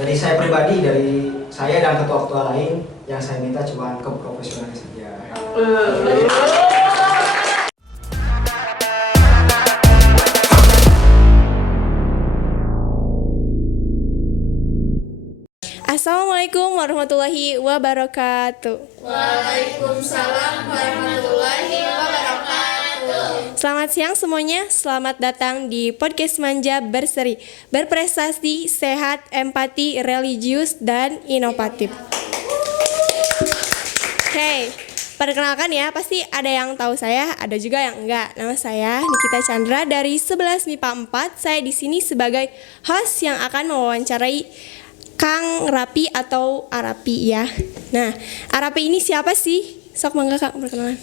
Dari saya pribadi, dari saya dan ketua-ketua lain, yang saya minta cuma keprofesionalan saja. Assalamualaikum warahmatullahi wabarakatuh. Waalaikumsalam warahmatullahi wabarakatuh. Selamat siang semuanya, selamat datang di podcast Manja Berseri, berprestasi, sehat, empati, religius, dan inovatif. Oke, perkenalkan ya, pasti ada yang tahu saya, ada juga yang enggak. Nama saya Nikita Chandra dari 11 MIPA 4. Saya di sini sebagai host yang akan mewawancarai Kang Rapi atau Arapi ya. Nah, Arapi ini siapa sih? Sok mangga Kang perkenalan.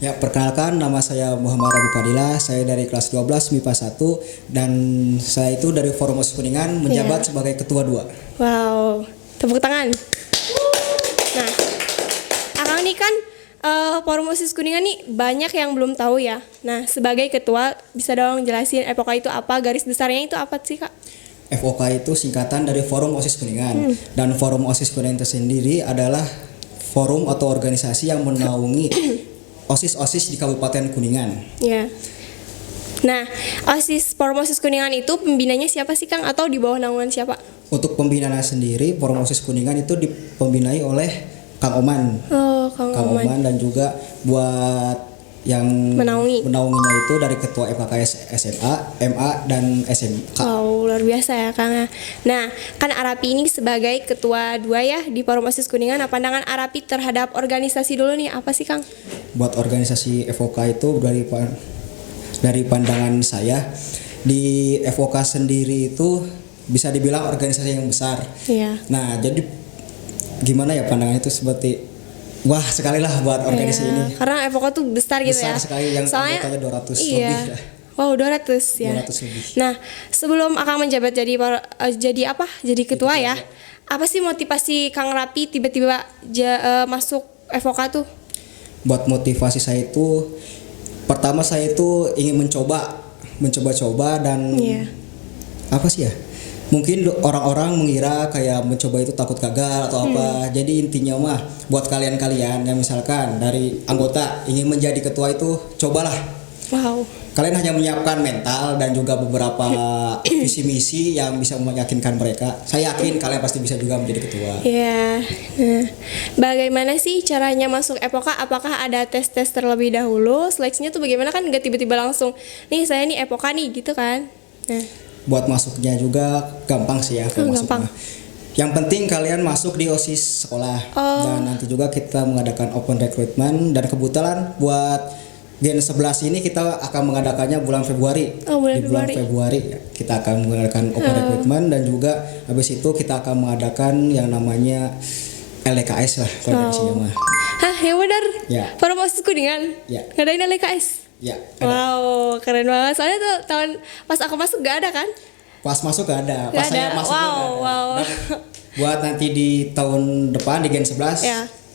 Ya, perkenalkan, nama saya Muhammad Rabi Fadila, saya dari kelas 12 MIPA 1 dan saya itu dari Forum OSIS Kuningan menjabat sebagai ketua 2. Wow, tepuk tangan. Nah, Akang ini kan Forum OSIS Kuningan nih banyak yang belum tahu ya. Nah, sebagai ketua bisa dong jelasin FOK itu apa, garis besarnya itu apa sih Kak? FOK itu singkatan dari Forum OSIS Kuningan dan Forum OSIS Kuningan tersendiri adalah forum atau organisasi yang menaungi OSIS-OSIS di Kabupaten Kuningan. Ya. Nah, Forum OSIS Kuningan itu pembinanya siapa sih Kang atau di bawah naungan siapa? Untuk pembinaannya sendiri, Forum OSIS Kuningan itu dipembinai oleh Kang Oman. Oh, Kang Oman. Dan juga buat yang menaunginya itu dari ketua FKKS SMA, MA, dan SMK. Wow, luar biasa ya Kang. Nah, kan Arapi ini sebagai ketua 2 ya di Forum OSIS Kuningan. Nah, pandangan Arapi terhadap organisasi dulu nih apa sih Kang? Buat organisasi FOK itu dari pandangan saya, di FOK sendiri itu bisa dibilang organisasi yang besar. Iya. Nah, jadi gimana ya pandangannya itu seperti wah sekali lah buat organisasi ini. Karena FOK tuh besar gitu ya. Besar sekali, yang soalnya anggotanya 200 iya. lebih lah. Wow, 200 ya. 200 lebih. Nah, sebelum Akang menjabat jadi apa? Jadi ketua ya. Apa sih motivasi Kang Rapi tiba-tiba masuk FOK tuh? Buat motivasi saya itu, pertama saya itu ingin mencoba dan apa sih ya? Mungkin orang-orang mengira kayak mencoba itu takut gagal atau apa. Jadi intinya mah buat kalian-kalian yang misalkan dari anggota ingin menjadi ketua itu, cobalah. Wow. Kalian hanya menyiapkan mental dan juga beberapa visi misi yang bisa meyakinkan mereka. Saya yakin kalian pasti bisa juga menjadi ketua. Iya. Nah, bagaimana sih caranya masuk FOK? Apakah ada tes-tes terlebih dahulu? Seleksinya tuh bagaimana, kan nggak tiba-tiba langsung, nih saya nih FOK nih gitu kan? Nah. Buat masuknya juga gampang sih ya kalau gampang. masuknya. Yang penting kalian masuk di OSIS sekolah. Dan nanti juga kita mengadakan open recruitment, dan kebetulan buat Gen 11 ini kita akan mengadakannya bulan Februari. Di bulan Februari kita akan mengadakan open recruitment, dan juga habis itu kita akan mengadakan yang namanya LDKS lah konvensinya mah. Hah, yang benar? Ya. Forum OSIS Kuningan? Ya. Ngadain LKS? Ya. Wow, keren banget. Soalnya tuh tahun pas aku masuk gak ada kan? Pas masuk gak ada. Pas saya masuk gak ada. Wow. Dan buat nanti di tahun depan di Gen 11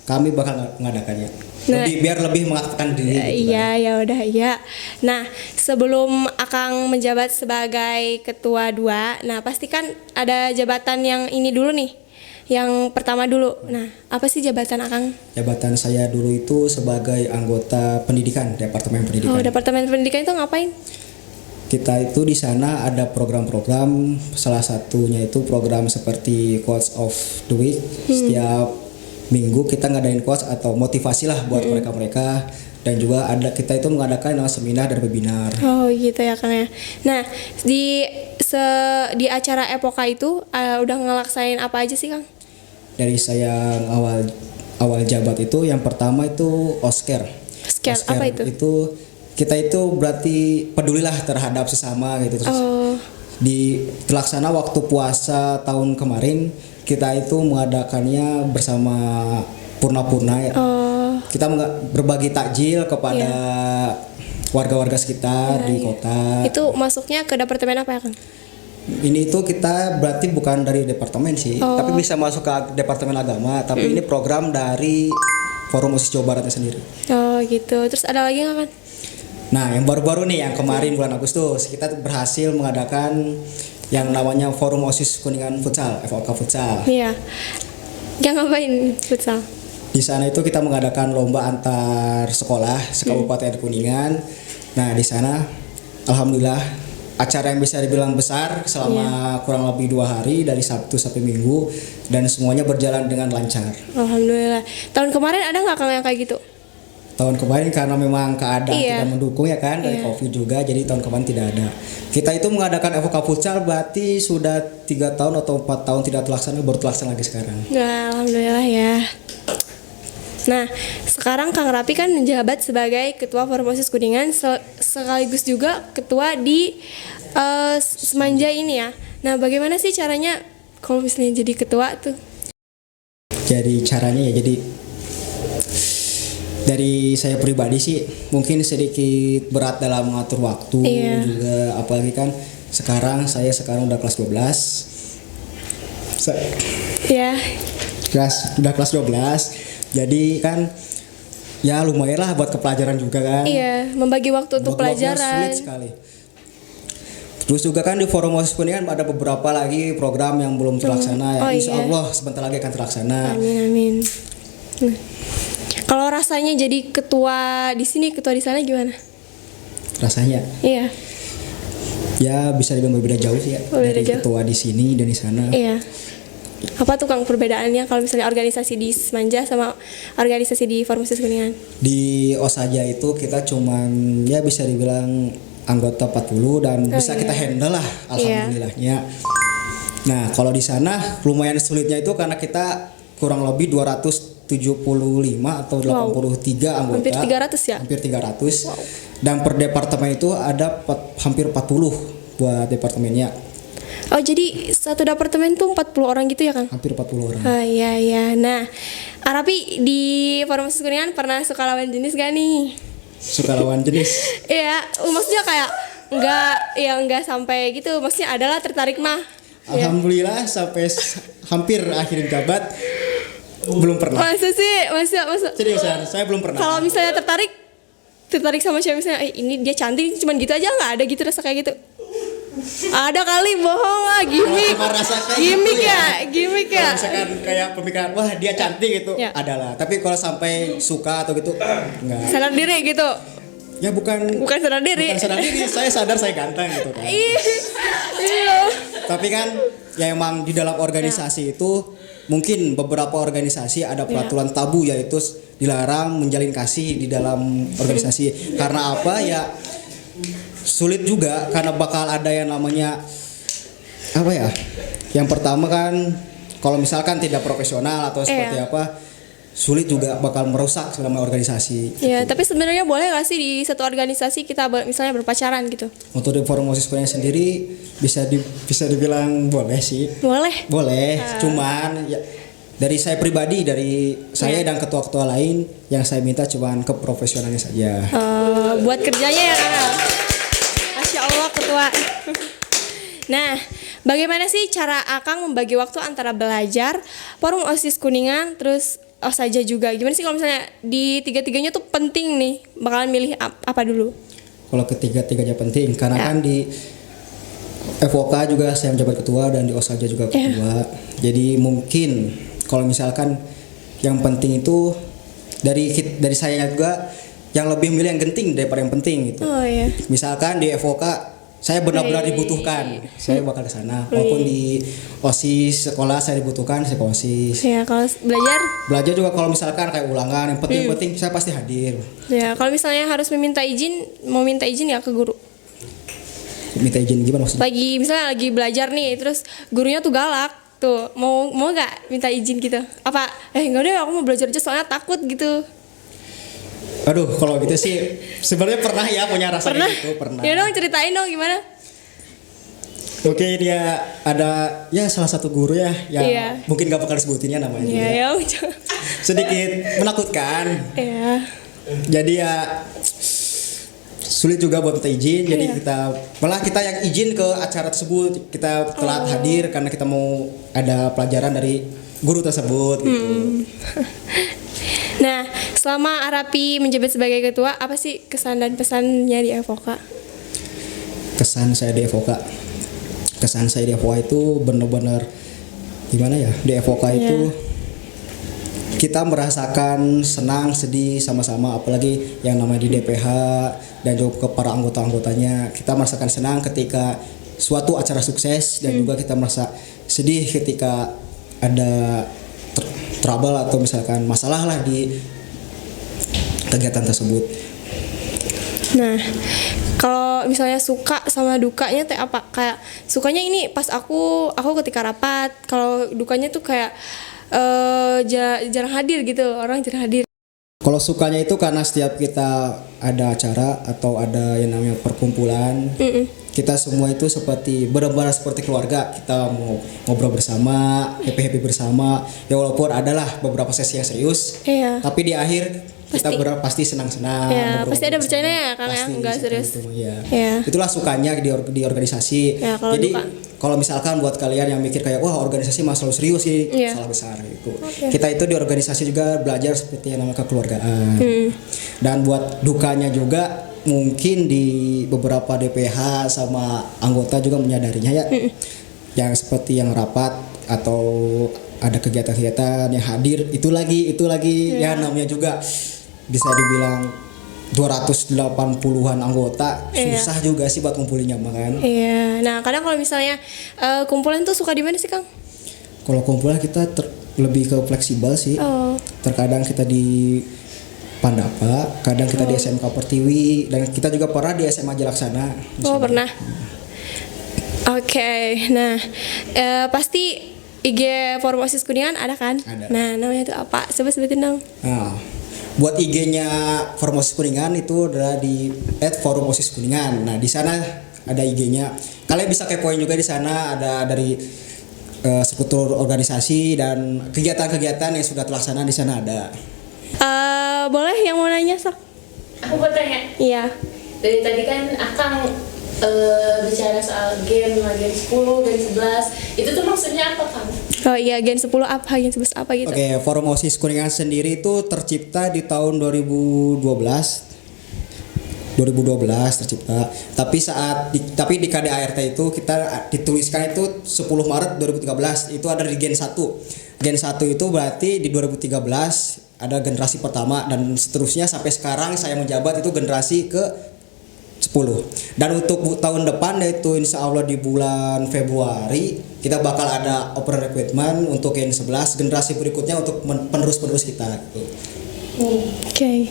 kami bakal mengadakannya. Biar lebih mengaktifkan diri. Iya, ya udah iya. Nah, sebelum Akang menjabat sebagai ketua 2, nah pasti kan ada jabatan yang ini dulu nih. Yang pertama dulu. Nah, apa sih jabatan Akang? Jabatan saya dulu itu sebagai anggota pendidikan, Departemen Pendidikan. Oh, Departemen Pendidikan itu ngapain? Kita itu di sana ada program-program, salah satunya itu program seperti Quotes of the Week. Setiap minggu kita ngadain quotes atau motivasi lah buat mereka-mereka, dan juga kita itu mengadakan seminar dan webinar. Oh gitu ya Kang ya. Nah, di acara FOK itu udah ngelaksain apa aja sih Kang? Dari saya awal jabat itu, yang pertama itu Oscar apa itu? Itu kita itu berarti pedulilah terhadap sesama gitu. Terus terlaksana waktu puasa tahun kemarin, kita itu mengadakannya bersama Purna ya. Kita berbagi takjil kepada warga-warga sekitar di kota. Itu masuknya ke departemen apa ya Kang? Ini itu kita berarti bukan dari departemen sih, tapi bisa masuk ke departemen agama, tapi ini program dari Forum OSIS Jawa Baratnya sendiri. Oh gitu. Terus ada lagi nggak kan? Nah, yang baru-baru nih, yang kemarin bulan Agustus kita berhasil mengadakan yang namanya Forum OSIS Kuningan Futsal, FOK Futsal. Iya. Yang ngapain futsal? Di sana itu kita mengadakan lomba antar sekolah sekabupaten Kuningan. Nah, di sana alhamdulillah acara yang bisa dibilang besar selama kurang lebih 2 hari dari Sabtu sampai Minggu, dan semuanya berjalan dengan lancar. Alhamdulillah. Tahun kemarin ada nggak Kang yang kayak gitu? Tahun kemarin karena memang keadaan Iya. tidak mendukung ya kan, dari Iya. Covid juga, jadi tahun kemarin tidak ada. Kita itu mengadakan FOK Futsal berarti sudah 3 tahun atau 4 tahun tidak terlaksana, baru terlaksana lagi sekarang. Nah, alhamdulillah ya. Nah, sekarang Kang Rapi kan menjabat sebagai Ketua Forum OSIS Kuningan sekaligus juga ketua di Semanja ini ya. Nah, bagaimana sih caranya kalau misalnya jadi ketua tuh? Jadi caranya ya, jadi dari saya pribadi sih mungkin sedikit berat dalam mengatur waktu. Iya. Juga apalagi kan saya sekarang udah kelas 12. Ya, Udah kelas 12. Jadi kan ya lumayan lah buat kepelajaran juga kan. iya, membagi waktu untuk Buat waktunya pelajaran. sulit sekali. Terus juga kan di Forum OSIS Kuningan ada beberapa lagi program yang belum terlaksana, Oh, ya insya iya. Allah sebentar lagi akan terlaksana. Amin amin. Nah, kalau rasanya jadi ketua di sini, ketua di sana gimana? Rasanya Iya, ya bisa dibilang berbeda jauh sih ya, Berbeda dari jauh. ketua di sini dan di sana. iya. Apa tuh Kang perbedaannya kalau misalnya organisasi di Semanja sama organisasi di Forum OSIS Kuningan? Di Osaja itu kita cuman ya bisa dibilang anggota 40 dan bisa iya. kita handle lah alhamdulillahnya. Nah, kalau di sana lumayan sulitnya itu karena kita kurang lebih 275 atau 83 anggota. Hampir 300 ya? Hampir 300. Dan per departemen itu ada hampir 40 buat departemennya. Oh, jadi satu departemen tuh 40 orang gitu ya Kang? Hampir 40 orang. Ah, iya iya. Nah, Arapi di Forum OSIS Kuningan pernah suka lawan jenis gak nih? Suka lawan jenis. Iya, maksudnya kayak enggak sampai gitu. Maksudnya adalah tertarik mah. Iya. Alhamdulillah sampai hampir akhir jabat belum pernah. Masa sih? Masa Seriusan, saya belum pernah. kalau misalnya tertarik sama cewek misalnya, ini dia cantik cuman gitu aja, nggak ada gitu rasa kayak gitu? Ada kali, bohong lah, gimmick. Cuma rasa kayak Gimmick gitu ya, gimmick ya. Kalau misalkan kayak pemikiran, wah dia cantik gitu, Ya. adalah. Tapi kalau sampai suka atau gitu, enggak. Sadar diri gitu. Ya bukan Sadar diri. bukan sadar diri, saya sadar saya ganteng gitu kan. Iya. Tapi kan ya emang di dalam organisasi itu mungkin beberapa organisasi ada peraturan tabu, yaitu dilarang menjalin kasih di dalam organisasi. Karena apa ya? Sulit juga karena bakal ada yang namanya apa ya? Yang pertama kan kalau misalkan tidak profesional atau seperti apa, sulit juga bakal merusak selama organisasi. Ya, tapi sebenarnya boleh gak sih di satu organisasi kita misalnya berpacaran gitu? Untuk di Forum OSIS Kuningan sendiri bisa dibilang boleh sih. Boleh. Boleh, cuman ya dari saya pribadi, dari saya dan ketua-ketua lain yang saya minta cuman keprofesionalan saja. Buat kerjanya ya Kang. Masya Allah ketua. Nah, bagaimana sih cara Akang membagi waktu antara belajar, Forum OSIS Kuningan, terus Osaja juga? Gimana sih kalau misalnya di tiga-tiganya tuh penting nih, bakalan milih apa dulu? Kalau ketiga-tiganya penting karena Ya. kan di FOK juga saya menjabat ketua dan di Osaja juga ketua. Jadi mungkin kalau misalkan yang penting itu dari saya juga yang lebih milih yang genting daripada yang penting gitu. Oh iya. Misalkan di FOK saya benar-benar dibutuhkan, saya bakal ke sana. Walaupun di OSIS sekolah saya dibutuhkan, saya ke OSIS. Ya, kalau belajar, Belajar juga kalau misalkan kayak ulangan yang penting-penting saya pasti hadir. ya kalau misalnya harus mau minta izin ya ke guru. Minta izin gimana maksudnya? Lagi belajar nih, terus gurunya tuh galak. Tuh, mau nggak minta izin gitu? Apa? Nggak deh, aku mau belajar aja soalnya takut gitu. Aduh, kalau gitu sih sebenarnya pernah ya punya rasa Pernah? kayak gitu, pernah. Ya dong, ceritain dong gimana? Oke, dia ada ya salah satu guru ya yang Iya. mungkin gak bakal disebutin ya namanya. Ya, juga. ya. Sedikit menakutkan. Ya. Jadi ya sulit juga buat minta izin. Jadi kita yang izin ke acara tersebut, kita telat hadir karena kita mau ada pelajaran dari guru tersebut gitu. Nah, selama Arapi menjabat sebagai ketua, apa sih kesan dan pesannya di FOK? Kesan saya di FOK. kesan saya di FOK itu benar-benar gimana ya, di FOK itu kita merasakan senang sedih sama-sama, apalagi yang namanya di DPH dan juga ke para anggota-anggotanya. Kita merasakan senang ketika suatu acara sukses dan juga kita merasa sedih ketika ada trouble atau misalkan masalah lah di kegiatan tersebut. Nah, kalau misalnya suka sama dukanya teh apa? Kayak sukanya ini pas aku ketika rapat, kalau dukanya tuh kayak jarang hadir gitu, orang jarang hadir. Kalau sukanya itu karena setiap kita ada acara atau ada yang namanya perkumpulan, kita semua itu seperti benar-benar seperti keluarga. Kita mau ngobrol bersama, happy bersama. Ya walaupun adalah beberapa sesi yang serius, tapi di akhir kita pasti senang-senang. Ya, pasti ada bercanda ya, Kang ya, nggak serius. Itulah sukanya di organisasi. Ya, jadi kalau misalkan buat kalian yang mikir kayak wah organisasi mah selalu serius sih, salah besar gitu. Kita itu di organisasi juga belajar seperti yang namanya kekeluargaan. Dan buat dukanya juga mungkin di beberapa DPH sama anggota juga menyadarinya ya. Yang seperti yang rapat atau ada kegiatan-kegiatan yang hadir itu lagi ya namanya juga bisa dibilang 280-an anggota, susah juga sih buat ngumpulinnya kan. Iya. Nah, kadang kalau misalnya kumpulan tuh suka di mana sih, Kang? Kalau kumpulan kita lebih ke fleksibel sih. Terkadang kita di Pandapa, kadang kita di SMK Pertiwi, dan kita juga pernah di SMA Jalaksana. Pernah. Oke. Nah, pasti IG Forum OSIS Kuningan ada kan? Ada. Nah, namanya itu apa? Sebutin dong. Nah, buat IG-nya Forum OSIS Kuningan itu adalah di @forumosis_kuningan. Nah, di sana ada IG-nya. Kalian bisa kepoin juga di sana, ada dari struktur organisasi dan kegiatan-kegiatan yang sudah terlaksana di sana ada. Boleh yang mau nanya, Sak? Aku mau tanya. Iya. Dari tadi kan Akang bicara soal game 10, game 11. Itu tuh maksudnya apa, Kang? Oh iya, Gen 10 apa, Gen 11 apa gitu. Oke, Forum OSIS Kuningan sendiri itu tercipta di tahun 2012 tercipta. Tapi di KDART itu kita dituliskan itu 10 Maret 2013. Itu ada di Gen 1. Gen 1 itu berarti di 2013 ada generasi pertama dan seterusnya sampai sekarang saya menjabat itu generasi ke 10. Dan untuk tahun depan yaitu insya Allah di bulan Februari kita bakal ada open recruitment untuk Gen 11, generasi berikutnya untuk penerus-penerus kita gitu. Oke.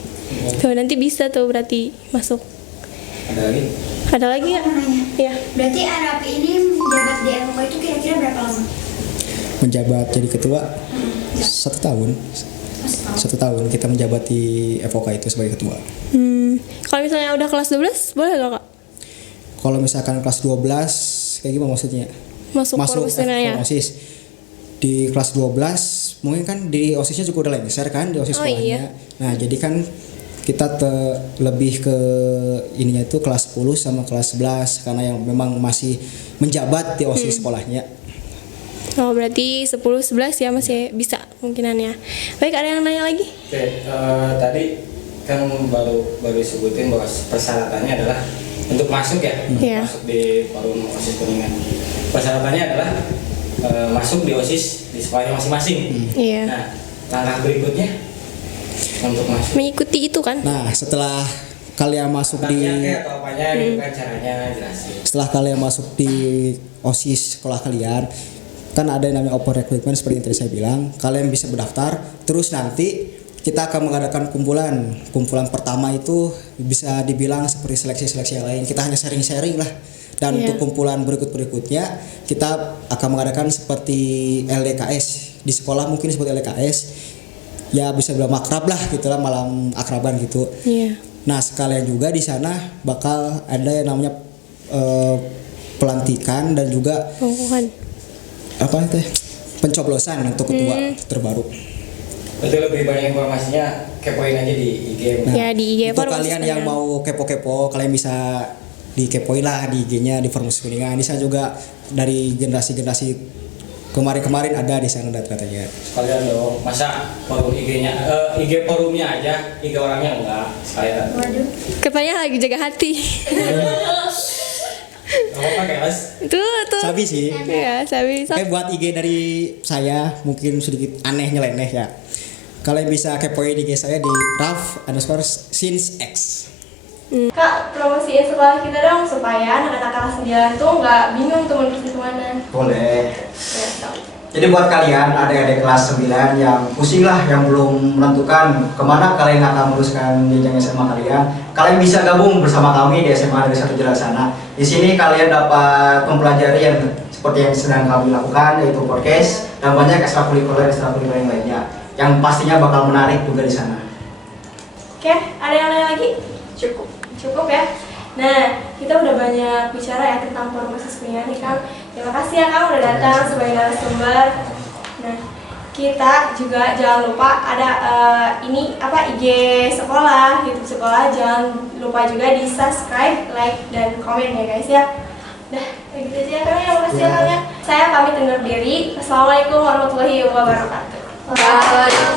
Tuh nanti bisa tuh berarti masuk. Ada lagi ya? Iya. Berarti Arab ini menjabat di FOK itu kira-kira berapa lama? Menjabat jadi ketua 1 tahun. 1 tahun kita menjabat di FOK itu sebagai ketua. Kalau misalnya udah kelas 12 boleh gak, Kak? Kalau misalkan kelas 12 kayak gimana maksudnya? Masuk Forum OSIS. Di kelas 12 mungkin kan di OSISnya juga udah lengser kan di OSIS sekolahnya. Iya. Nah, jadi kan kita lebih ke ininya itu kelas 10 sama kelas 11 karena yang memang masih menjabat di OSIS sekolahnya. Oh, berarti 10 11 ya masih bisa kemungkinannya. Baik, ada yang nanya lagi? Oke, tadi kan baru sebutin bahwa persyaratannya adalah untuk masuk ya, masuk di Forum OSIS Kuningan. Persyaratannya adalah masuk di OSIS di sekolahnya masing-masing. Iya. Nah, langkah berikutnya untuk masuk. Mengikuti itu kan? Nah, setelah kalian masuk di atau apanya gitu kan caranya jelasin. Setelah kalian masuk di OSIS sekolah kalian, kan ada yang namanya open recruitment seperti yang tadi saya bilang. Kalian bisa berdaftar, terus nanti kita akan mengadakan kumpulan pertama itu bisa dibilang seperti seleksi-seleksi yang lain. Kita hanya sharing-sharing lah. Dan untuk kumpulan berikutnya kita akan mengadakan seperti LDKS di sekolah, mungkin seperti LDKS. Ya bisa bilang makrab lah gitulah, malam akraban gitu. Iya. Nah, sekalian juga di sana bakal ada yang namanya pelantikan dan juga pencoblosan untuk ketua terbaru. Berarti lebih banyak informasinya kepoin aja di IG. Nah, ya, di IG untuk kalian yang mau kepo-kepo, kalian bisa dikepoin lah di IG-nya di Forum OSIS Kuningan. Di sana juga dari generasi-generasi kemarin ada di sana data-datanya. Kalian dong, masa forum IG-nya, IG forumnya aja, IG orangnya enggak. Saya. Katanya lagi jaga hati. Apa guys? Tuh. Sabi sih. Ya, Sabi. Kayak buat IG dari saya mungkin sedikit aneh nyeleneh ya. Kalian bisa kepoin IG saya di raf_since_x. Kak, promosiin sekolah kita dong supaya anak-anak kelas 9 tuh nggak bingung tuh mau pergi kemana. Boleh. Ya, so. Jadi buat kalian adik-adik kelas 9 yang pusing lah, yang belum menentukan kemana kalian akan meneruskan jenjang SMA kalian bisa gabung bersama kami di SMA Negeri 1 Jelaksana. Di sini kalian dapat mempelajari yang seperti yang sedang kami lakukan, yaitu podcast dan banyak ekstrakurikuler yang lainnya, yang pastinya bakal menarik juga di sana. Oke, ada yang lain lagi? Cukup ya. Nah, kita udah banyak bicara ya tentang promosi sekolah nih Kang. Terima kasih ya Kang udah datang sebagai narasumber. Nah, kita juga jangan lupa ada IG sekolah, YouTube sekolah. Jangan lupa juga di subscribe, like, dan komen ya guys ya. Dah, kayak gitu aja ya Kang. Terima kasih ya Kang ya. Saya pamit undur diri. Assalamualaikum warahmatullahi wabarakatuh. Waalaikumsalam.